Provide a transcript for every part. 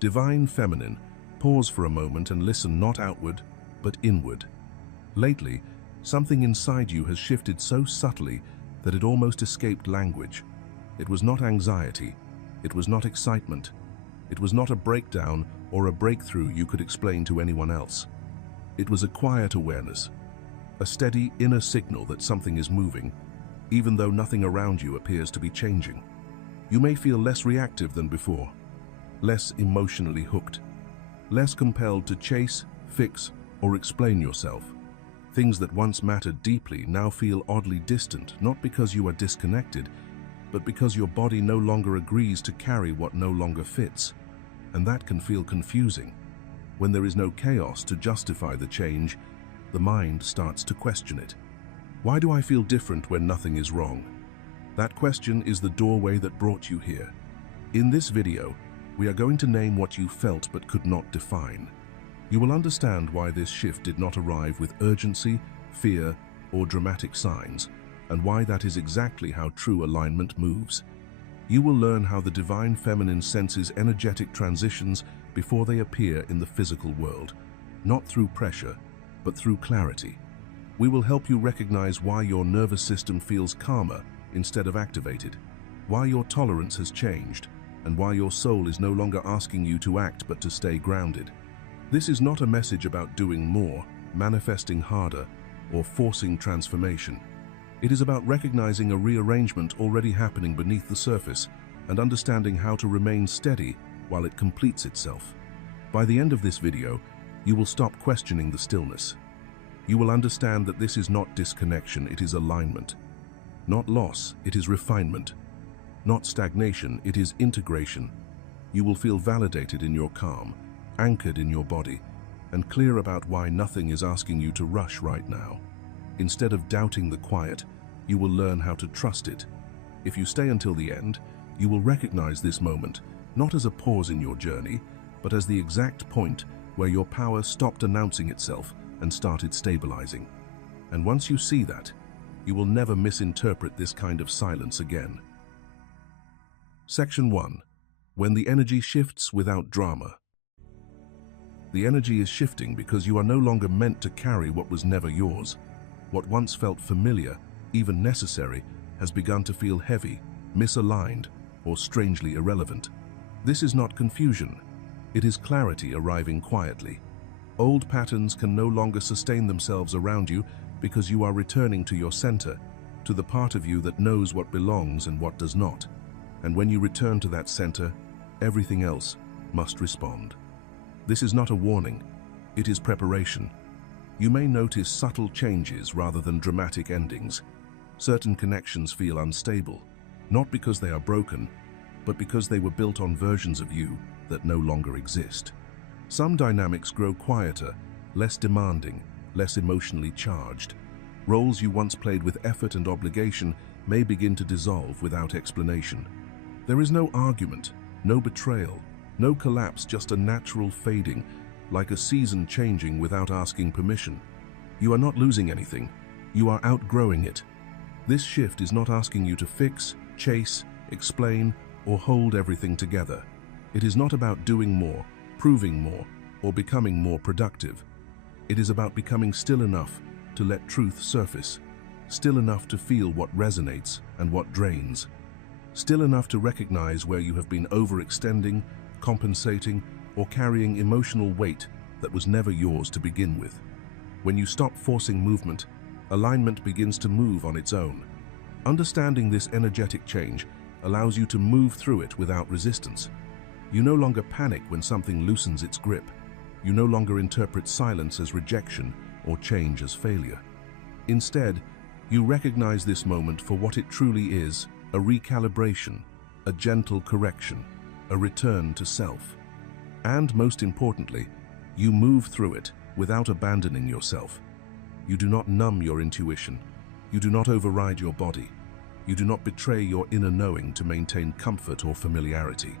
Divine Feminine, pause for a moment and listen not outward, but inward. Lately, something inside you has shifted so subtly that it almost escaped language. It was not anxiety, it was not excitement, it was not a breakdown or a breakthrough you could explain to anyone else. It was a quiet awareness, a steady inner signal that something is moving, even though nothing around you appears to be changing. You may feel less reactive than before, less emotionally hooked, less compelled to chase, fix, or explain yourself. Things that once mattered deeply now feel oddly distant, not because you are disconnected, but because your body no longer agrees to carry what no longer fits. And that can feel confusing. When there is no chaos to justify the change, the mind starts to question it. Why do I feel different when nothing is wrong? That question is the doorway that brought you here. In this video, we are going to name what you felt but could not define. You will understand why this shift did not arrive with urgency, fear, or dramatic signs, and why that is exactly how true alignment moves. You will learn how the Divine Feminine senses energetic transitions before they appear in the physical world, not through pressure, but through clarity. We will help you recognize why your nervous system feels calmer instead of activated, why your tolerance has changed, and why your soul is no longer asking you to act but to stay grounded. This is not a message about doing more, manifesting harder, or forcing transformation. It is about recognizing a rearrangement already happening beneath the surface and understanding how to remain steady while it completes itself. By the end of this video, you will stop questioning the stillness. You will understand that this is not disconnection, it is alignment. Not loss, it is refinement. Not stagnation, it is integration. You will feel validated in your calm, anchored in your body, and clear about why nothing is asking you to rush right now. Instead of doubting the quiet, you will learn how to trust it. If you stay until the end, you will recognize this moment, not as a pause in your journey, but as the exact point where your power stopped announcing itself and started stabilizing. And once you see that, you will never misinterpret this kind of silence again. Section 1. When the energy shifts without drama. The energy is shifting because you are no longer meant to carry what was never yours. What once felt familiar, even necessary, has begun to feel heavy, misaligned, or strangely irrelevant. This is not confusion. It is clarity arriving quietly. Old patterns can no longer sustain themselves around you because you are returning to your center, to the part of you that knows what belongs and what does not. And when you return to that center, everything else must respond. This is not a warning, it is preparation. You may notice subtle changes rather than dramatic endings. Certain connections feel unstable, not because they are broken, but because they were built on versions of you that no longer exist. Some dynamics grow quieter, less demanding, less emotionally charged. Roles you once played with effort and obligation may begin to dissolve without explanation. There is no argument, no betrayal, no collapse, just a natural fading, like a season changing without asking permission. You are not losing anything, you are outgrowing it. This shift is not asking you to fix, chase, explain, or hold everything together. It is not about doing more, proving more, or becoming more productive. It is about becoming still enough to let truth surface, still enough to feel what resonates and what drains, still enough to recognize where you have been overextending, compensating, or carrying emotional weight that was never yours to begin with. When you stop forcing movement, alignment begins to move on its own. Understanding this energetic change allows you to move through it without resistance. You no longer panic when something loosens its grip. You no longer interpret silence as rejection or change as failure. Instead, you recognize this moment for what it truly is: a recalibration, a gentle correction, a return to self. And most importantly, you move through it without abandoning yourself. You do not numb your intuition. You do not override your body. You do not betray your inner knowing to maintain comfort or familiarity.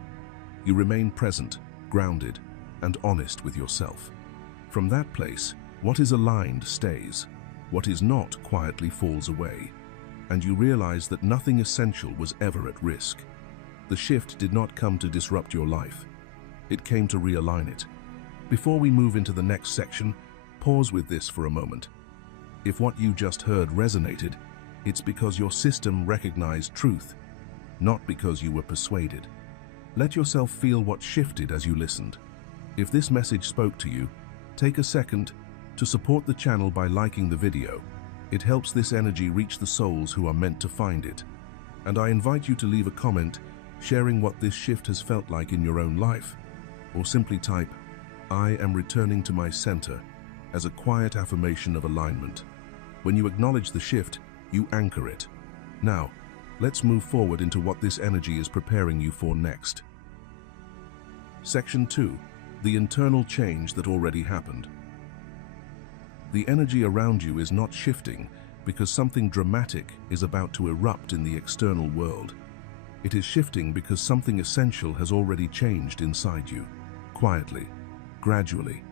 You remain present, grounded, and honest with yourself. From that place, what is aligned stays. What is not quietly falls away. And you realize that nothing essential was ever at risk. The shift did not come to disrupt your life. It came to realign it. Before we move into the next section, pause with this for a moment. If what you just heard resonated, it's because your system recognized truth, not because you were persuaded. Let yourself feel what shifted as you listened. If this message spoke to you, take a second to support the channel by liking the video. It helps this energy reach the souls who are meant to find it. And I invite you to leave a comment sharing what this shift has felt like in your own life, or simply type, "I am returning to my center," as a quiet affirmation of alignment. When you acknowledge the shift, you anchor it. Now, let's move forward into what this energy is preparing you for next. Section 2. The internal change that already happened. The energy around you is not shifting because something dramatic is about to erupt in the external world. It is shifting because something essential has already changed inside you, quietly, gradually,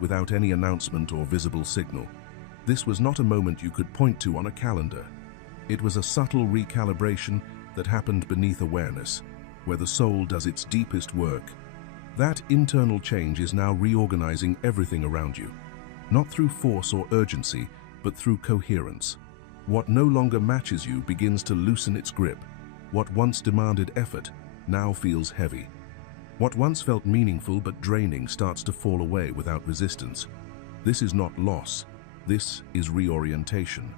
without any announcement or visible signal. This was not a moment you could point to on a calendar. It was a subtle recalibration that happened beneath awareness, where the soul does its deepest work. That internal change is now reorganizing everything around you, not through force or urgency, but through coherence. What no longer matches you begins to loosen its grip. What once demanded effort now feels heavy. What once felt meaningful but draining starts to fall away without resistance. This is not loss. This is reorientation.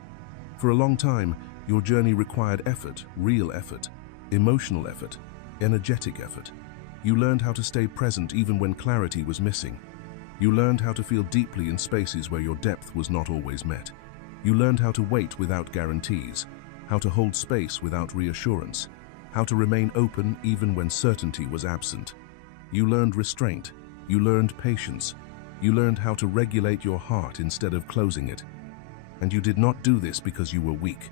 For a long time, your journey required effort, real effort, emotional effort, energetic effort. You learned how to stay present even when clarity was missing. You learned how to feel deeply in spaces where your depth was not always met. You learned how to wait without guarantees, how to hold space without reassurance, how to remain open even when certainty was absent. You learned restraint. You learned patience. You learned how to regulate your heart instead of closing it. And you did not do this because you were weak.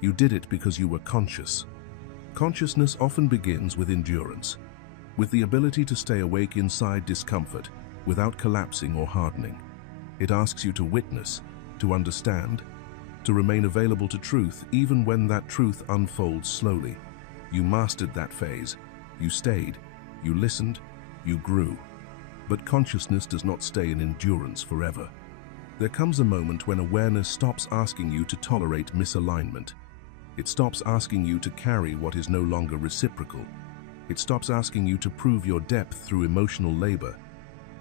You did it because you were conscious. Consciousness often begins with endurance, with the ability to stay awake inside discomfort without collapsing or hardening. It asks you to witness, to understand, to remain available to truth even when that truth unfolds slowly. You mastered that phase. You stayed. You listened. You grew. But consciousness does not stay in endurance forever. There comes a moment when awareness stops asking you to tolerate misalignment. It stops asking you to carry what is no longer reciprocal. It stops asking you to prove your depth through emotional labor.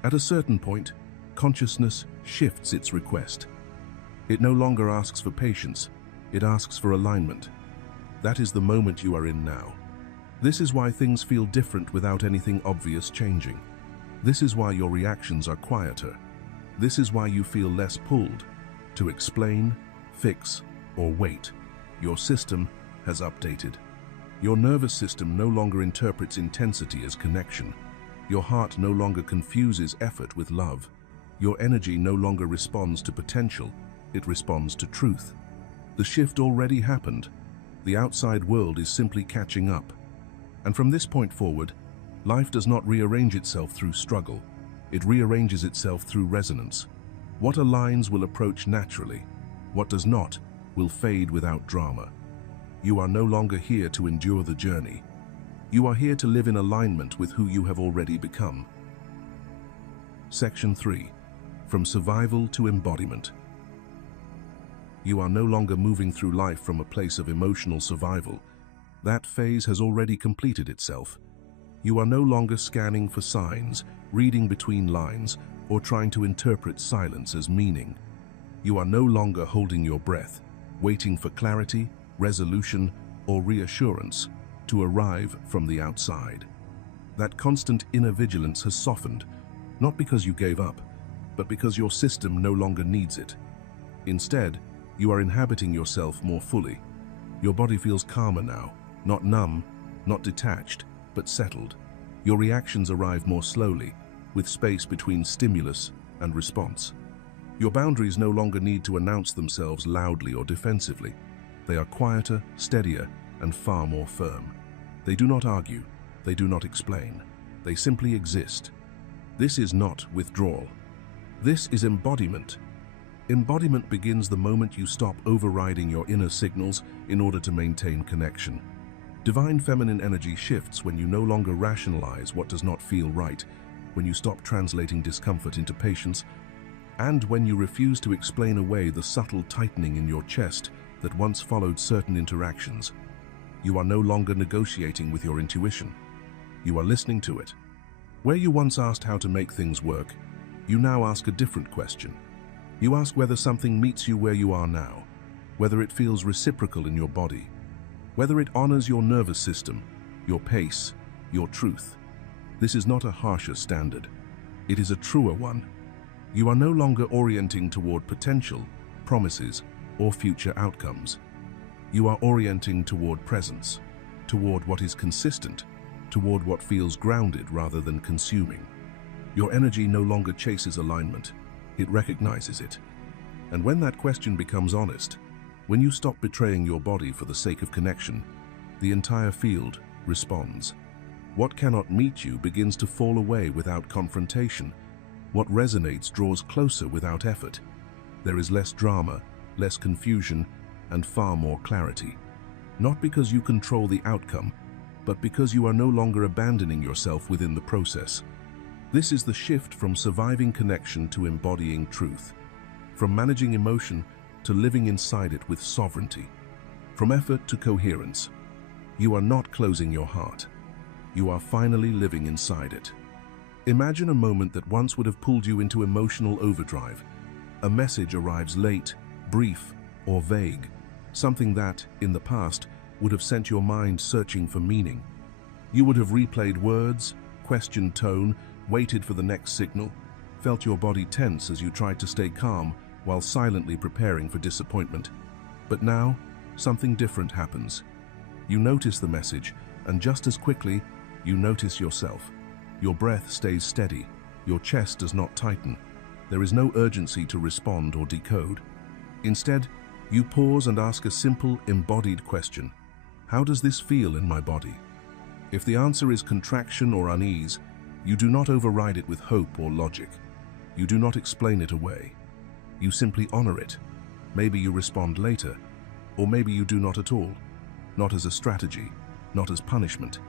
At a certain point, consciousness shifts its request. It no longer asks for patience, it asks for alignment. That is the moment you are in now. This is why things feel different without anything obvious changing. This is why your reactions are quieter. This is why you feel less pulled to explain, fix, or wait. Your system has updated. Your nervous system no longer interprets intensity as connection. Your heart no longer confuses effort with love. Your energy no longer responds to potential, it responds to truth. The shift already happened. The outside world is simply catching up. And from this point forward, life does not rearrange itself through struggle. It rearranges itself through resonance. What aligns will approach naturally. What does not will fade without drama. You are no longer here to endure the journey. You are here to live in alignment with who you have already become. Section 3. From survival to embodiment. You are no longer moving through life from a place of emotional survival. That phase has already completed itself. You are no longer scanning for signs, reading between lines, or trying to interpret silence as meaning. You are no longer holding your breath, waiting for clarity, resolution, or reassurance to arrive from the outside. That constant inner vigilance has softened, not because you gave up, but because your system no longer needs it. Instead, you are inhabiting yourself more fully. Your body feels calmer now, not numb, not detached, but settled. Your reactions arrive more slowly, with space between stimulus and response. Your boundaries no longer need to announce themselves loudly or defensively. They are quieter, steadier, and far more firm. They do not argue, they do not explain. They simply exist. This is not withdrawal. This is embodiment. Embodiment begins the moment you stop overriding your inner signals in order to maintain connection. Divine feminine energy shifts when you no longer rationalize what does not feel right. when you stop translating discomfort into patience, and when you refuse to explain away the subtle tightening in your chest that once followed certain interactions. You are no longer negotiating with your intuition. You are listening to it. Where you once asked how to make things work, you now ask a different question. You ask whether something meets you where you are now, whether it feels reciprocal in your body, whether it honors your nervous system, your pace, your truth. This is not a harsher standard. It is a truer one. You are no longer orienting toward potential, promises, or future outcomes. You are orienting toward presence, toward what is consistent, toward what feels grounded rather than consuming. Your energy no longer chases alignment. It recognizes it. And when that question becomes honest, when you stop betraying your body for the sake of connection, the entire field responds. What cannot meet you begins to fall away without confrontation. What resonates draws closer without effort. There is less drama, less confusion, and far more clarity. Not because you control the outcome, but because you are no longer abandoning yourself within the process. This is the shift from surviving connection to embodying truth, from managing emotion to living inside it with sovereignty, from effort to coherence. You are not closing your heart. You are finally living inside it. Imagine a moment that once would have pulled you into emotional overdrive. A message arrives late, brief, or vague, something that, in the past, would have sent your mind searching for meaning. You would have replayed words, questioned tone, waited for the next signal, felt your body tense as you tried to stay calm while silently preparing for disappointment. But now, something different happens. You notice the message, and just as quickly, you notice yourself. Your breath stays steady, your chest does not tighten. There is no urgency to respond or decode. Instead, you pause and ask a simple, embodied question. How does this feel in my body? If the answer is contraction or unease, you do not override it with hope or logic. You do not explain it away. You simply honor it. Maybe you respond later, or maybe you do not at all. Not as a strategy, not as punishment,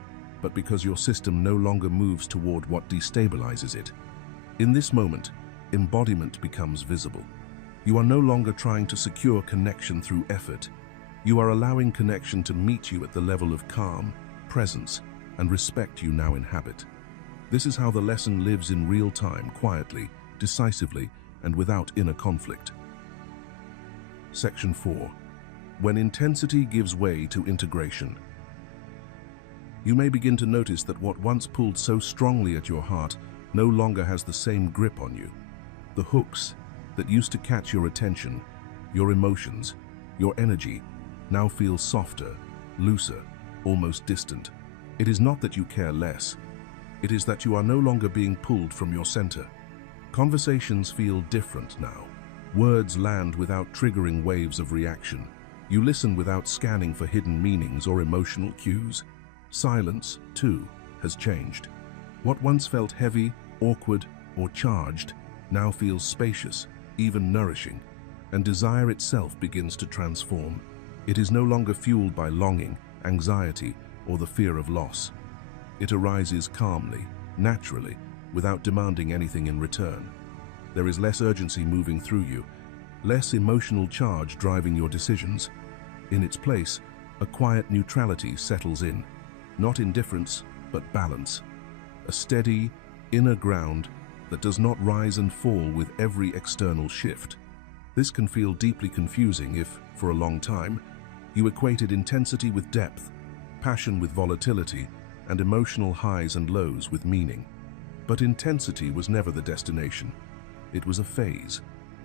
but because your system no longer moves toward what destabilizes it. In this moment, embodiment becomes visible. You are no longer trying to secure connection through effort. You are allowing connection to meet you at the level of calm, presence, and respect you now inhabit. This is how the lesson lives in real time, quietly, decisively, and without inner conflict. Section 4. When intensity gives way to integration. You may begin to notice that what once pulled so strongly at your heart no longer has the same grip on you. The hooks that used to catch your attention, your emotions, your energy, now feel softer, looser, almost distant. It is not that you care less. It is that you are no longer being pulled from your center. Conversations feel different now. Words land without triggering waves of reaction. You listen without scanning for hidden meanings or emotional cues. Silence, too, has changed. What once felt heavy, awkward, or charged now feels spacious, even nourishing, and desire itself begins to transform. It is no longer fueled by longing, anxiety, or the fear of loss. It arises calmly, naturally, without demanding anything in return. There is less urgency moving through you, less emotional charge driving your decisions. In its place, a quiet neutrality settles in, not indifference, but balance. A steady, inner ground that does not rise and fall with every external shift. This can feel deeply confusing if, for a long time, you equated intensity with depth, passion with volatility, and emotional highs and lows with meaning. But intensity was never the destination. It was a phase,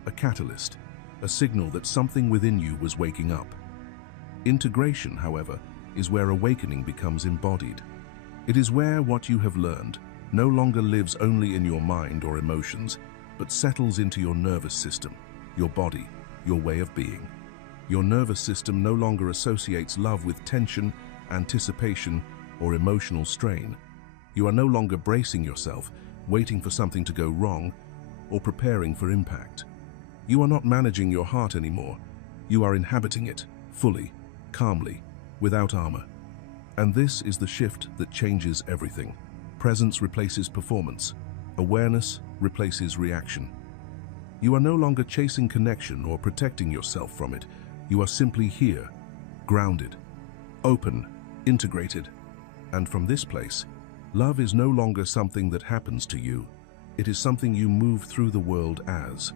a catalyst, a signal that something within you was waking up. Integration, however, is where awakening becomes embodied. It is where what you have learned no longer lives only in your mind or emotions, but settles into your nervous system, your body, your way of being. Your nervous system no longer associates love with tension, anticipation, or emotional strain. You are no longer bracing yourself, waiting for something to go wrong, or preparing for impact. You are not managing your heart anymore. You are inhabiting it, fully, calmly, without armor. And this is the shift that changes everything. Presence replaces performance. Awareness replaces reaction. You are no longer chasing connection or protecting yourself from it. You are simply here, grounded, open, integrated. And from this place, love is no longer something that happens to you. It is something you move through the world as.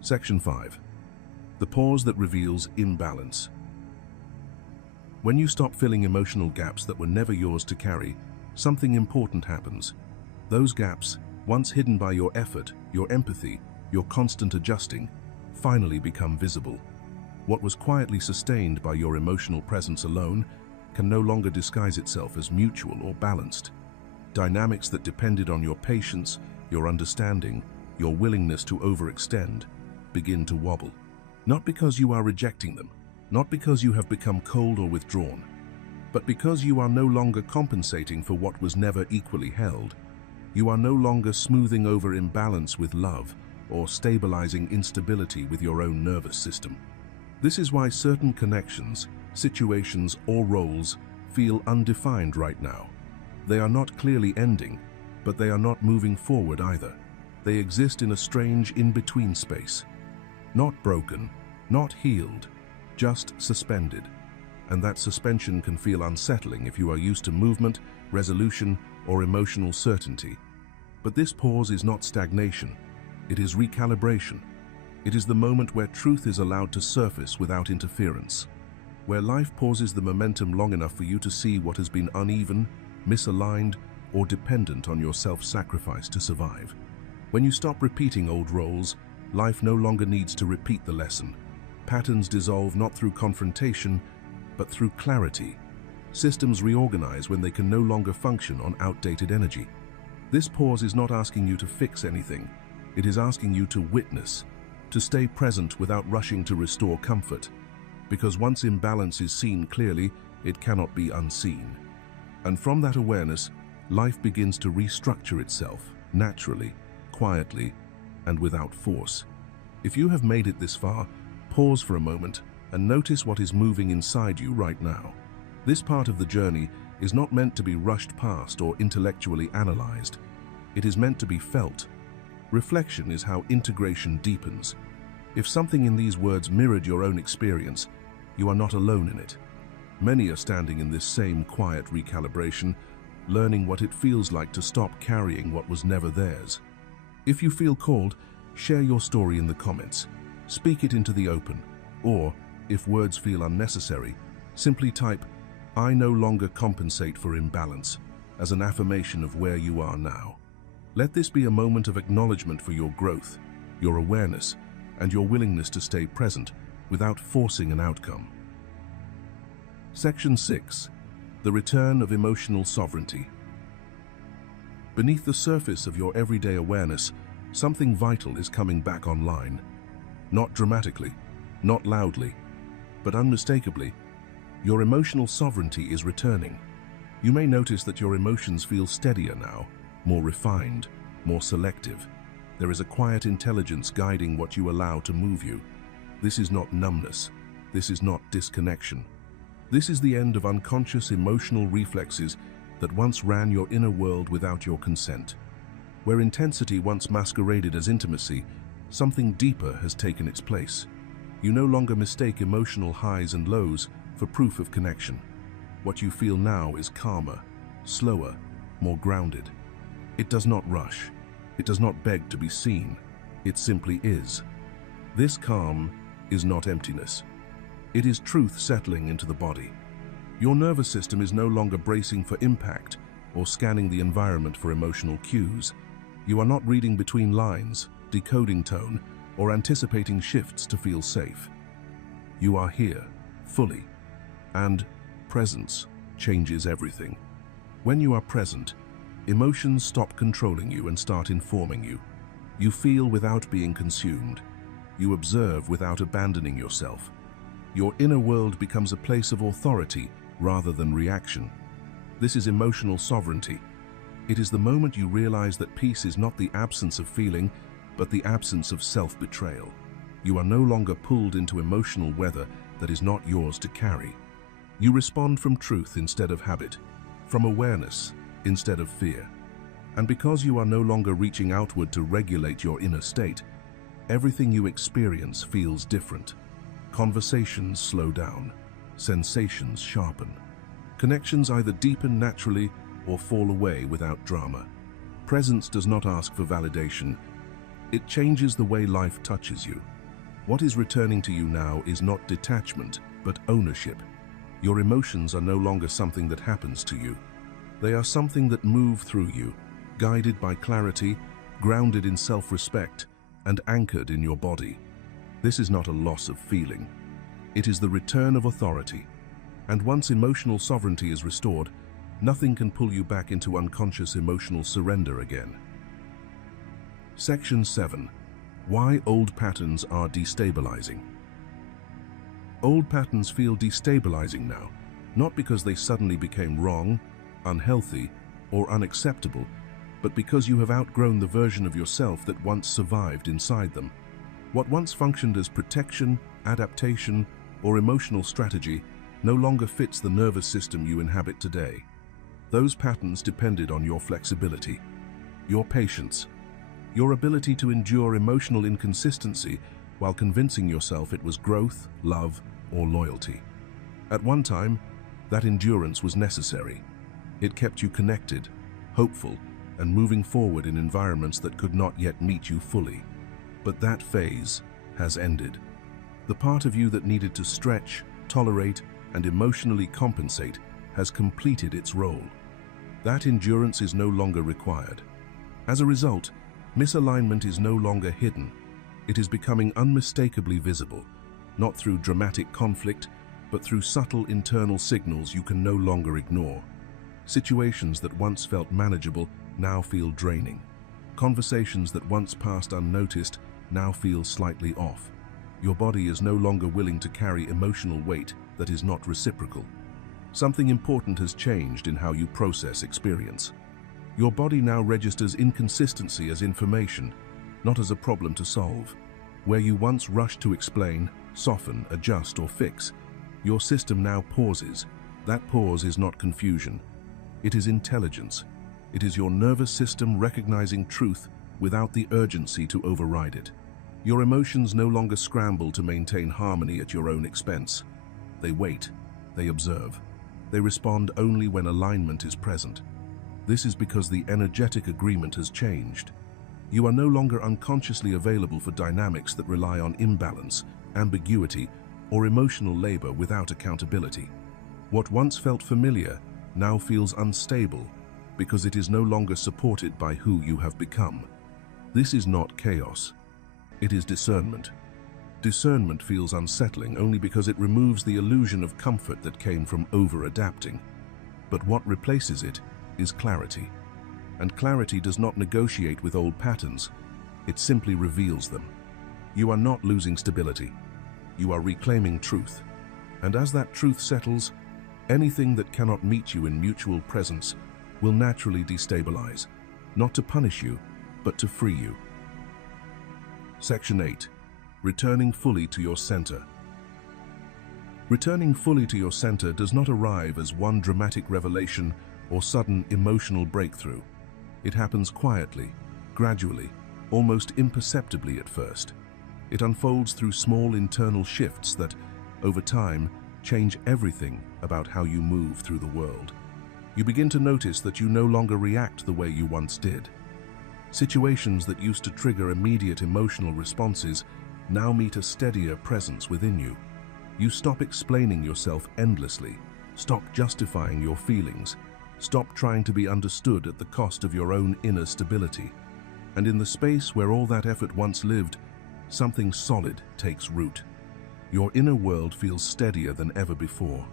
Section 5. The pause that reveals imbalance. When you stop filling emotional gaps that were never yours to carry, something important happens. Those gaps, once hidden by your effort, your empathy, your constant adjusting, finally become visible. What was quietly sustained by your emotional presence alone can no longer disguise itself as mutual or balanced. Dynamics that depended on your patience, your understanding, your willingness to overextend, begin to wobble. Not because you are rejecting them, not because you have become cold or withdrawn, but because you are no longer compensating for what was never equally held. You are no longer smoothing over imbalance with love or stabilizing instability with your own nervous system. This is why certain connections, situations, or roles feel undefined right now. They are not clearly ending, but they are not moving forward either. They exist in a strange in-between space. Not broken, not healed, just suspended. And that suspension can feel unsettling if you are used to movement, resolution, or emotional certainty. But this pause is not stagnation. It is recalibration. It is the moment where truth is allowed to surface without interference, where life pauses the momentum long enough for you to see what has been uneven, misaligned, or dependent on your self-sacrifice to survive. When you stop repeating old roles, life no longer needs to repeat the lesson. Patterns dissolve not through confrontation, but through clarity. Systems reorganize when they can no longer function on outdated energy. This pause is not asking you to fix anything. It is asking you to witness, to stay present without rushing to restore comfort. Because once imbalance is seen clearly, it cannot be unseen. And from that awareness, life begins to restructure itself, naturally, quietly, and without force. If you have made it this far, pause for a moment and notice what is moving inside you right now. This part of the journey is not meant to be rushed past or intellectually analyzed. It is meant to be felt. Reflection is how integration deepens. If something in these words mirrored your own experience, you are not alone in it. Many are standing in this same quiet recalibration, learning what it feels like to stop carrying what was never theirs. If you feel called, share your story in the comments. Speak it into the open. Or, if words feel unnecessary, simply type, "I no longer compensate for imbalance," as an affirmation of where you are now. Let this be a moment of acknowledgement for your growth, your awareness, and your willingness to stay present without forcing an outcome. Section 6. The return of emotional sovereignty. Beneath the surface of your everyday awareness, something vital is coming back online. Not dramatically, not loudly, but unmistakably, your emotional sovereignty is returning. You may notice that your emotions feel steadier now, more refined, more selective. There is a quiet intelligence guiding what you allow to move you. This is not numbness. This is not disconnection. This is the end of unconscious emotional reflexes that once ran your inner world without your consent. Where intensity once masqueraded as intimacy, something deeper has taken its place. You no longer mistake emotional highs and lows for proof of connection. What you feel now is calmer, slower, more grounded. It does not rush. It does not beg to be seen. It simply is. This calm is not emptiness. It is truth settling into the body. Your nervous system is no longer bracing for impact or scanning the environment for emotional cues. You are not reading between lines, decoding tone, or anticipating shifts to feel safe. You are here, fully, and presence changes everything. When you are present, emotions stop controlling you and start informing you. You feel without being consumed. You observe without abandoning yourself. Your inner world becomes a place of authority rather than reaction. This is emotional sovereignty. It is the moment you realize that peace is not the absence of feeling, but the absence of self-betrayal. You are no longer pulled into emotional weather that is not yours to carry. You respond from truth instead of habit, from awareness instead of fear. And because you are no longer reaching outward to regulate your inner state, everything you experience feels different. Conversations slow down, sensations sharpen. Connections either deepen naturally or fall away without drama. Presence does not ask for validation. It changes the way life touches you. What is returning to you now is not detachment, but ownership. Your emotions are no longer something that happens to you. They are something that move through you, guided by clarity, grounded in self-respect, and anchored in your body. This is not a loss of feeling. It is the return of authority. And once emotional sovereignty is restored, nothing can pull you back into unconscious emotional surrender again. Section 7. Why old patterns are destabilizing. Old patterns feel destabilizing now, not because they suddenly became wrong, unhealthy, or unacceptable, but because you have outgrown the version of yourself that once survived inside them. What once functioned as protection, adaptation, or emotional strategy no longer fits the nervous system you inhabit today. Those patterns depended on your flexibility, your patience, your ability to endure emotional inconsistency while convincing yourself it was growth, love, or loyalty. At one time, that endurance was necessary. It kept you connected, hopeful, and moving forward in environments that could not yet meet you fully. But that phase has ended. The part of you that needed to stretch, tolerate, and emotionally compensate has completed its role. That endurance is no longer required. As a result, misalignment is no longer hidden. It is becoming unmistakably visible, not through dramatic conflict, but through subtle internal signals you can no longer ignore. Situations that once felt manageable now feel draining. Conversations that once passed unnoticed now feel slightly off. Your body is no longer willing to carry emotional weight that is not reciprocal. Something important has changed in how you process experience. Your body now registers inconsistency as information, not as a problem to solve. Where you once rushed to explain, soften, adjust, or fix, your system now pauses. That pause is not confusion. It is intelligence. It is your nervous system recognizing truth without the urgency to override it. Your emotions no longer scramble to maintain harmony at your own expense. They wait, they observe. They respond only when alignment is present. This is because the energetic agreement has changed. You are no longer unconsciously available for dynamics that rely on imbalance, ambiguity, or emotional labor without accountability. What once felt familiar now feels unstable because it is no longer supported by who you have become. This is not chaos. It is discernment. Discernment feels unsettling only because it removes the illusion of comfort that came from over-adapting. But what replaces it is clarity. And clarity does not negotiate with old patterns. It simply reveals them. You are not losing stability. You are reclaiming truth. And as that truth settles, anything that cannot meet you in mutual presence will naturally destabilize, not to punish you, but to free you. Section 8. Returning fully to your center. Returning fully to your center does not arrive as one dramatic revelation or sudden emotional breakthrough. It happens quietly, gradually, almost imperceptibly at first. It unfolds through small internal shifts that, over time, change everything about how you move through the world. You begin to notice that you no longer react the way you once did. Situations that used to trigger immediate emotional responses now meet a steadier presence within you. You stop explaining yourself endlessly, stop justifying your feelings, stop trying to be understood at the cost of your own inner stability. And in the space where all that effort once lived, something solid takes root. Your inner world feels steadier than ever before.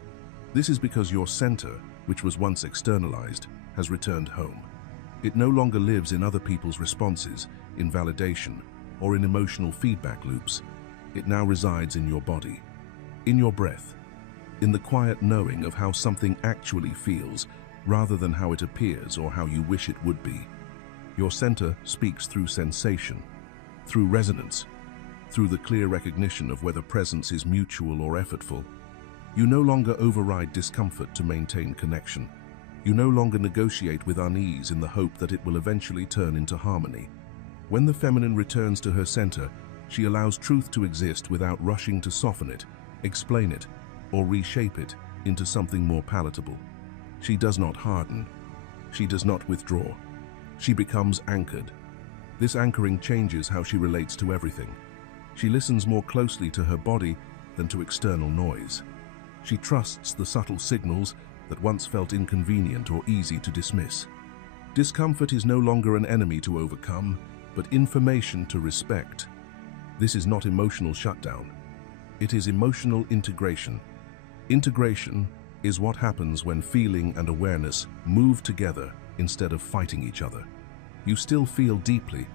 This is because your center, which was once externalized, has returned home. It no longer lives in other people's responses, in validation, or in emotional feedback loops. It now resides in your body, in your breath, in the quiet knowing of how something actually feels, rather than how it appears or how you wish it would be. Your center speaks through sensation, through resonance, through the clear recognition of whether presence is mutual or effortful. You no longer override discomfort to maintain connection. You no longer negotiate with unease in the hope that it will eventually turn into harmony. When the feminine returns to her center, she allows truth to exist without rushing to soften it, explain it, or reshape it into something more palatable. She does not harden. She does not withdraw. She becomes anchored. This anchoring changes how she relates to everything. She listens more closely to her body than to external noise. She trusts the subtle signals that once felt inconvenient or easy to dismiss. Discomfort is no longer an enemy to overcome, but information to respect. This is not emotional shutdown. It is emotional integration. Integration is what happens when feeling and awareness move together instead of fighting each other. You still feel deeply,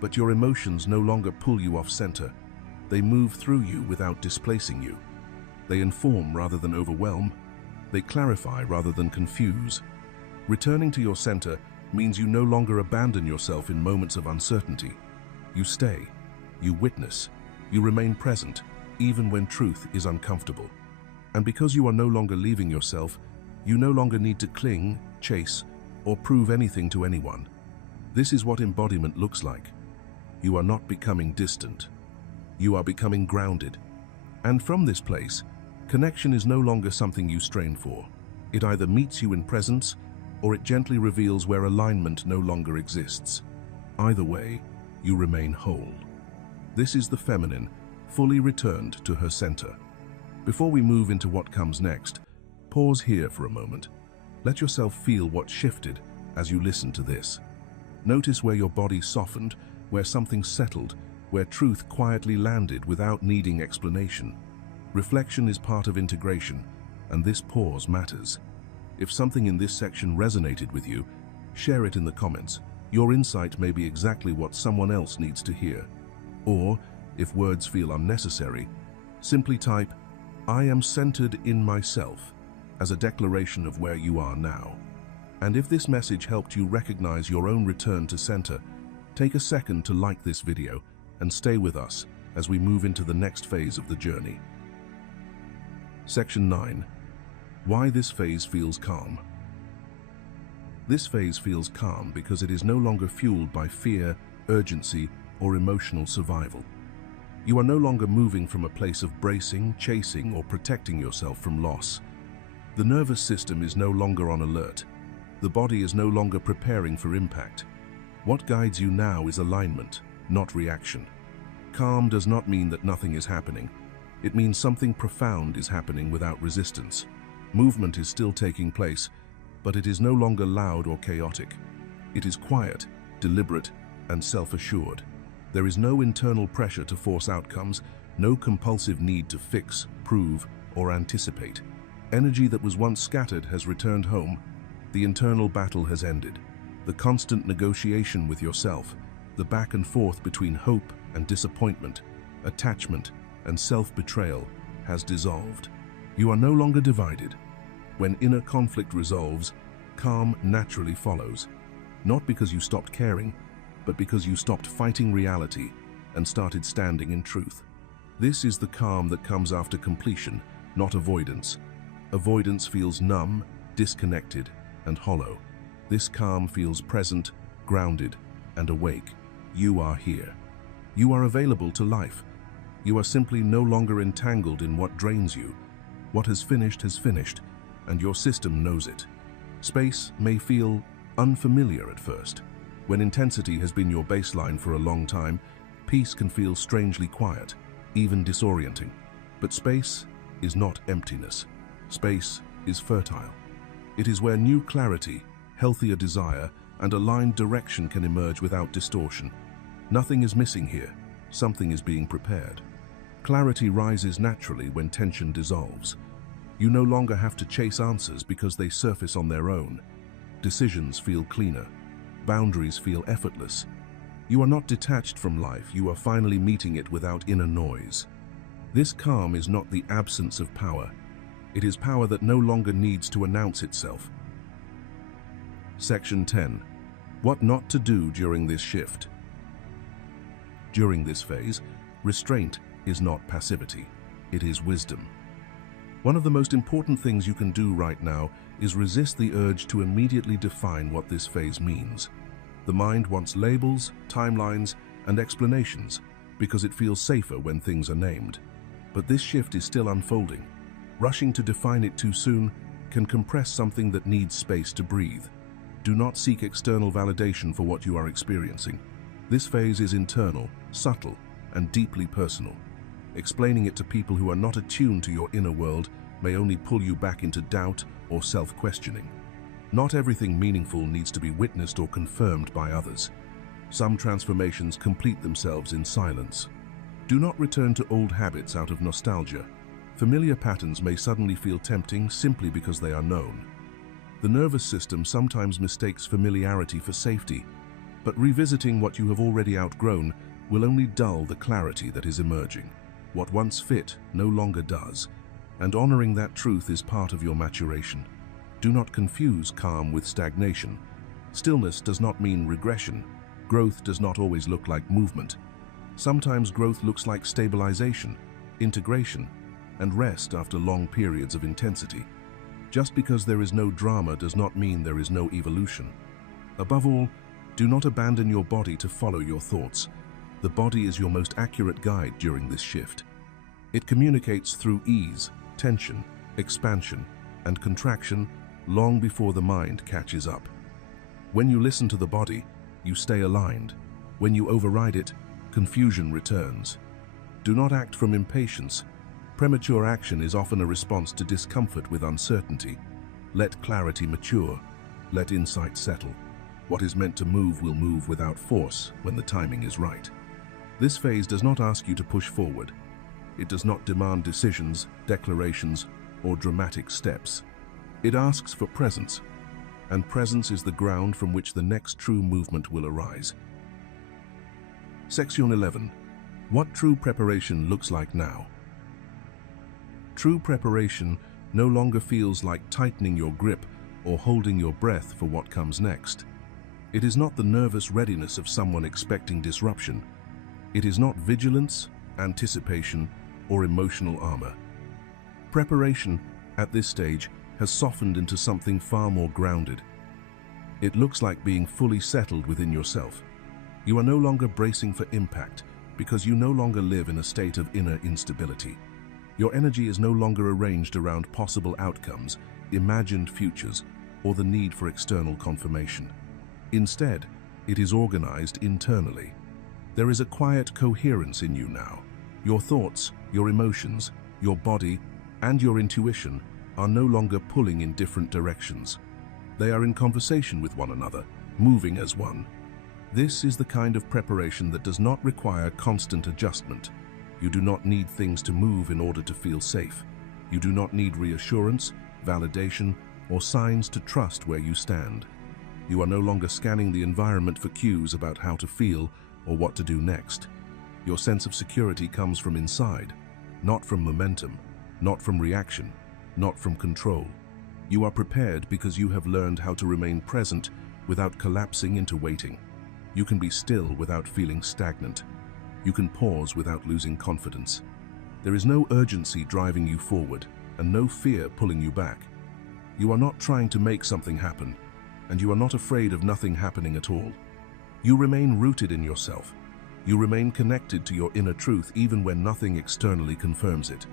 but your emotions no longer pull you off center. They move through you without displacing you. They inform rather than overwhelm. They clarify rather than confuse. Returning to your center means you no longer abandon yourself in moments of uncertainty. You stay, you witness, you remain present, even when truth is uncomfortable. And because you are no longer leaving yourself, you no longer need to cling, chase, or prove anything to anyone. This is what embodiment looks like. You are not becoming distant. You are becoming grounded. And from this place, connection is no longer something you strain for. It either meets you in presence, or it gently reveals where alignment no longer exists. Either way, you remain whole. This is the feminine, fully returned to her center. Before we move into what comes next, pause here for a moment. Let yourself feel what shifted as you listen to this. Notice where your body softened, where something settled, where truth quietly landed without needing explanation. Reflection is part of integration, and this pause matters. If something in this section resonated with you, share it in the comments. Your insight may be exactly what someone else needs to hear. Or, if words feel unnecessary, simply type, "I am centered in myself," as a declaration of where you are now. And if this message helped you recognize your own return to center, take a second to like this video and stay with us as we move into the next phase of the journey. Section 9. Why this phase feels calm. This phase feels calm because it is no longer fueled by fear, urgency, or emotional survival. You are no longer moving from a place of bracing, chasing, or protecting yourself from loss. The nervous system is no longer on alert. The body is no longer preparing for impact. What guides you now is alignment, not reaction. Calm does not mean that nothing is happening. It means something profound is happening without resistance. Movement is still taking place, but it is no longer loud or chaotic. It is quiet, deliberate, and self-assured. There is no internal pressure to force outcomes, no compulsive need to fix, prove, or anticipate. Energy that was once scattered has returned home. The internal battle has ended. The constant negotiation with yourself, the back and forth between hope and disappointment, attachment and self-betrayal has dissolved. You are no longer divided. When inner conflict resolves, calm naturally follows. Not because you stopped caring, but because you stopped fighting reality and started standing in truth. This is the calm that comes after completion, not avoidance. Avoidance feels numb, disconnected, and hollow. This calm feels present, grounded, and awake. You are here. You are available to life. You are simply no longer entangled in what drains you. What has finished, and your system knows it. Space may feel unfamiliar at first. When intensity has been your baseline for a long time, peace can feel strangely quiet, even disorienting. But space is not emptiness. Space is fertile. It is where new clarity, healthier desire, and aligned direction can emerge without distortion. Nothing is missing here. Something is being prepared. Clarity rises naturally when tension dissolves. You no longer have to chase answers because they surface on their own. Decisions feel cleaner. Boundaries feel effortless. You are not detached from life, you are finally meeting it without inner noise. This calm is not the absence of power. It is power that no longer needs to announce itself. Section 10. What not to do during this shift. During this phase, restraint is not passivity, it is wisdom. One of the most important things you can do right now is resist the urge to immediately define what this phase means. The mind wants labels, timelines, and explanations because it feels safer when things are named. But this shift is still unfolding. Rushing to define it too soon can compress something that needs space to breathe. Do not seek external validation for what you are experiencing. This phase is internal, subtle, and deeply personal. Explaining it to people who are not attuned to your inner world may only pull you back into doubt or self-questioning. Not everything meaningful needs to be witnessed or confirmed by others. Some transformations complete themselves in silence. Do not return to old habits out of nostalgia. Familiar patterns may suddenly feel tempting simply because they are known. The nervous system sometimes mistakes familiarity for safety, but revisiting what you have already outgrown will only dull the clarity that is emerging. What once fit no longer does, and honoring that truth is part of your maturation. Do not confuse calm with stagnation. Stillness does not mean regression. Growth does not always look like movement. Sometimes growth looks like stabilization, integration, and rest after long periods of intensity. Just because there is no drama does not mean there is no evolution. Above all, do not abandon your body to follow your thoughts. The body is your most accurate guide during this shift. It communicates through ease, tension, expansion, and contraction long before the mind catches up. When you listen to the body, you stay aligned. When you override it, confusion returns. Do not act from impatience. Premature action is often a response to discomfort with uncertainty. Let clarity mature. Let insight settle. What is meant to move will move without force when the timing is right. This phase does not ask you to push forward. It does not demand decisions, declarations, or dramatic steps. It asks for presence, and presence is the ground from which the next true movement will arise. Section 11. What true preparation looks like now. True preparation no longer feels like tightening your grip or holding your breath for what comes next. It is not the nervous readiness of someone expecting disruption. It is not vigilance, anticipation, or emotional armor. Preparation, at this stage, has softened into something far more grounded. It looks like being fully settled within yourself. You are no longer bracing for impact because you no longer live in a state of inner instability. Your energy is no longer arranged around possible outcomes, imagined futures, or the need for external confirmation. Instead, it is organized internally. There is a quiet coherence in you now. Your thoughts, your emotions, your body, and your intuition are no longer pulling in different directions. They are in conversation with one another, moving as one. This is the kind of preparation that does not require constant adjustment. You do not need things to move in order to feel safe. You do not need reassurance, validation, or signs to trust where you stand. You are no longer scanning the environment for cues about how to feel or what to do next. Your sense of security comes from inside, not from momentum, not from reaction, not from control. You are prepared because you have learned how to remain present without collapsing into waiting. You can be still without feeling stagnant. You can pause without losing confidence. There is no urgency driving you forward and no fear pulling you back. You are not trying to make something happen, and you are not afraid of nothing happening at all. You remain rooted in yourself. You remain connected to your inner truth even when nothing externally confirms it.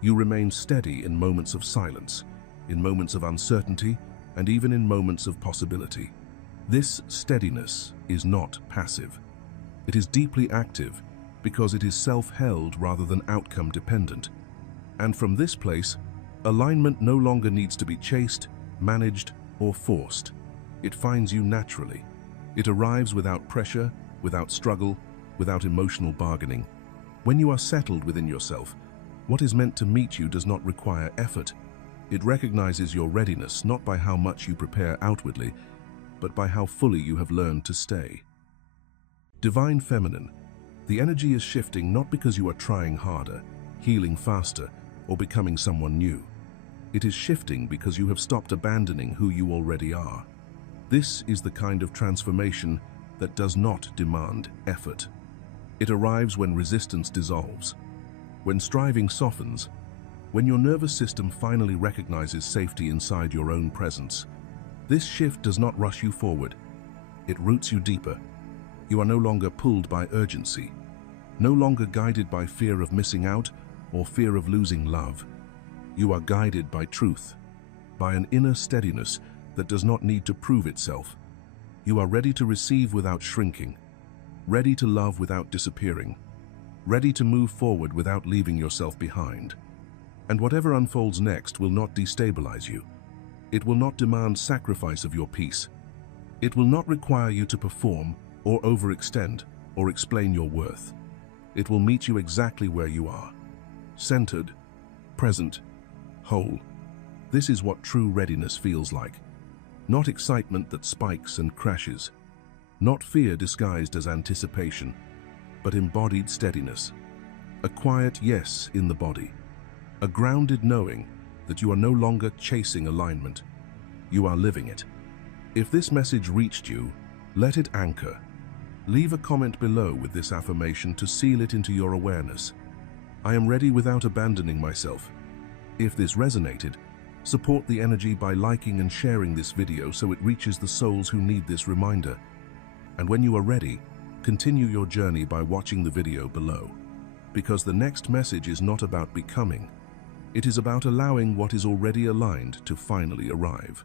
You remain steady in moments of silence, in moments of uncertainty, and even in moments of possibility. This steadiness is not passive. It is deeply active because it is self-held rather than outcome-dependent. And from this place, alignment no longer needs to be chased, managed, or forced. It finds you naturally. It arrives without pressure, without struggle, without emotional bargaining. When you are settled within yourself, what is meant to meet you does not require effort. It recognizes your readiness not by how much you prepare outwardly, but by how fully you have learned to stay. Divine Feminine. The energy is shifting not because you are trying harder, healing faster, or becoming someone new. It is shifting because you have stopped abandoning who you already are. This is the kind of transformation that does not demand effort. It arrives when resistance dissolves, when striving softens, When your nervous system finally recognizes safety inside your own presence, this shift does not rush you forward. It roots you deeper. You are no longer pulled by urgency, no longer guided by fear of missing out or fear of losing love. You are guided by truth, by an inner steadiness that does not need to prove itself. You are ready to receive without shrinking, ready to love without disappearing, ready to move forward without leaving yourself behind. And whatever unfolds next will not destabilize you. It will not demand sacrifice of your peace. It will not require you to perform or overextend or explain your worth. It will meet you exactly where you are, centered, present, whole. This is what true readiness feels like. Not excitement that spikes and crashes, not fear disguised as anticipation, but embodied steadiness. A quiet yes in the body, a grounded knowing that you are no longer chasing alignment, you are living it. If this message reached you, let it anchor. Leave a comment below with this affirmation to seal it into your awareness. I am ready without abandoning myself. If this resonated, support the energy by liking and sharing this video so it reaches the souls who need this reminder. And when you are ready, continue your journey by watching the video below. Because the next message is not about becoming, it is about allowing what is already aligned to finally arrive.